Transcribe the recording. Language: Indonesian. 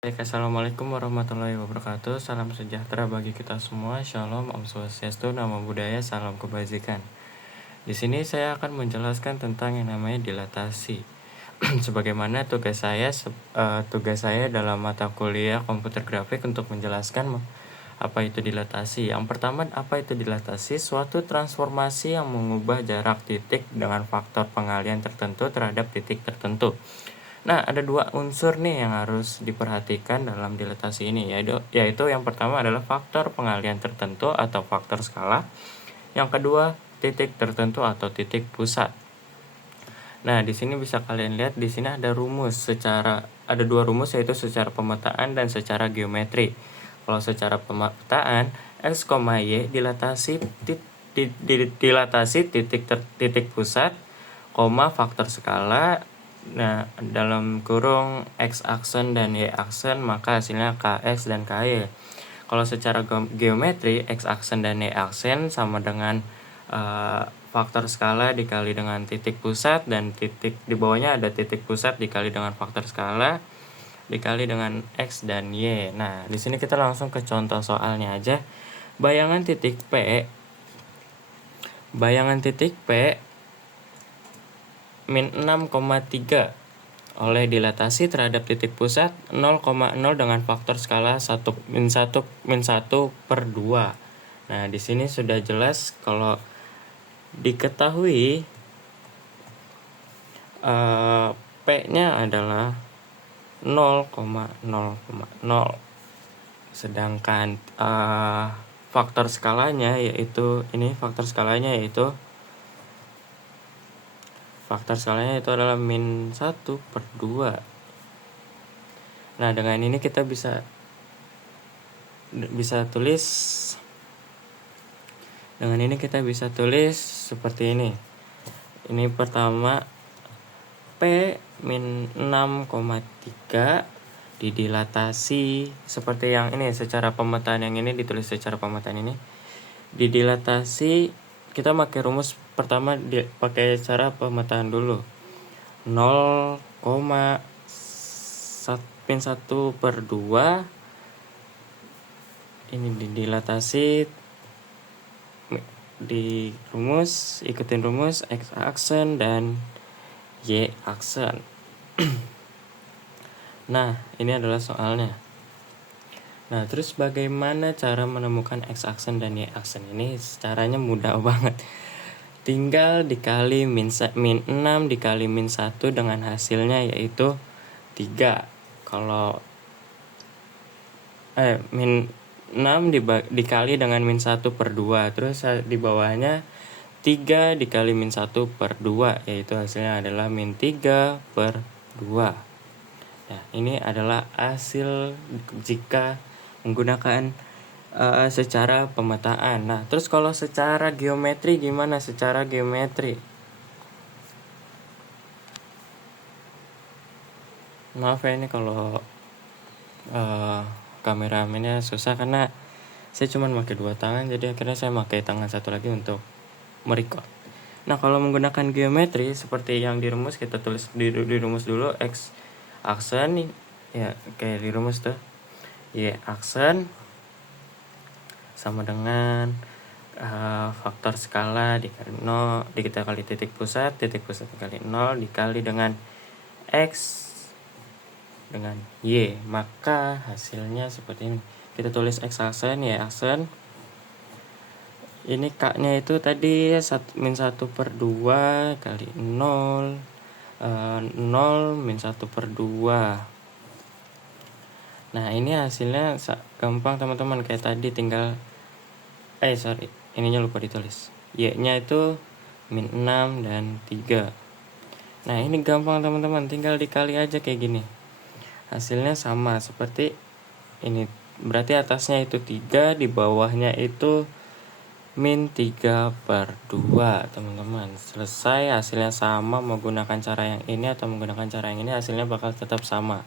Baik, assalamualaikum warahmatullahi wabarakatuh. Salam sejahtera bagi kita semua. Shalom, Om Swastiastu, Namo Buddhaya, salam kebajikan. Di sini saya akan menjelaskan tentang yang namanya dilatasi. Sebagaimana tugas saya dalam mata kuliah komputer grafik untuk menjelaskan apa itu dilatasi. Yang pertama, apa itu dilatasi? Suatu transformasi yang mengubah jarak titik dengan faktor pengalian tertentu terhadap titik tertentu. Nah, ada dua unsur nih yang harus diperhatikan dalam dilatasi ini, yaitu yang pertama adalah faktor pengalian tertentu atau faktor skala. Yang kedua, titik tertentu atau titik pusat. Nah, di sini bisa kalian lihat, di sini ada dua rumus, yaitu secara pemetaan dan secara geometri. Kalau secara pemetaan, X, Y dilatasi titik pusat, faktor skala. Nah, dalam kurung X aksen dan Y aksen, maka hasilnya KX dan KY. Kalau secara geometri, X aksen dan Y aksen sama dengan faktor skala dikali dengan titik pusat, dan titik di bawahnya ada titik pusat dikali dengan faktor skala dikali dengan X dan Y. Nah, di sini kita langsung ke contoh soalnya aja. Bayangan titik P min 6,3 oleh dilatasi terhadap titik pusat 0,0 dengan faktor skala 1 per 2. Nah, di sini sudah jelas kalau diketahui P-nya adalah 0,0,0, sedangkan faktor skalanya yaitu adalah min 1 per 2. Nah, dengan ini kita bisa tulis seperti ini. Ini pertama, P min 6,3 didilatasi seperti yang ini, secara pemetaan yang ini ditulis secara pemetaan ini. Didilatasi, kita pakai rumus pertama, pakai cara pemetaan dulu. 0,1 per 2 ini didilatasi di rumus, ikutin rumus X aksen dan Y aksen. Nah, ini adalah soalnya. Nah, terus bagaimana cara menemukan X aksen dan Y aksen? Ini caranya mudah banget. Tinggal dikali min 6 dikali min 1 dengan hasilnya yaitu 3. Kalau min 6 dikali dengan min 1 per 2. Terus di bawahnya 3 dikali min 1 per 2, yaitu hasilnya adalah min 3 per 2. Nah, ini adalah hasil jika menggunakan secara pemetaan. Nah, terus kalau secara geometri gimana? Secara geometri, maaf ya ini kalau kameramennya susah karena saya cuma pakai dua tangan, jadi akhirnya saya pakai tangan satu lagi untuk merecord. Nah, kalau menggunakan geometri seperti yang dirumus, kita tulis di rumus dulu. X aksen ya kayak di rumus tuh, Y aksen sama dengan faktor skala dikali 0 dikali titik pusat dikali 0 dikali dengan X dengan Y, maka hasilnya seperti ini. Kita tulis X aksen, Y aksen. Ini K-nya itu tadi min 1 per 2 kali 0 min 1 per 2. Nah, ini hasilnya gampang teman-teman, kayak tadi tinggal ininya lupa ditulis. Y-nya itu min 6 dan 3. Nah, ini gampang teman-teman, tinggal dikali aja kayak gini. Hasilnya sama seperti ini. Berarti atasnya itu 3, di bawahnya itu min 3 per 2, teman-teman. Selesai, hasilnya sama. Mau gunakan cara yang ini atau menggunakan cara yang ini, hasilnya bakal tetap sama.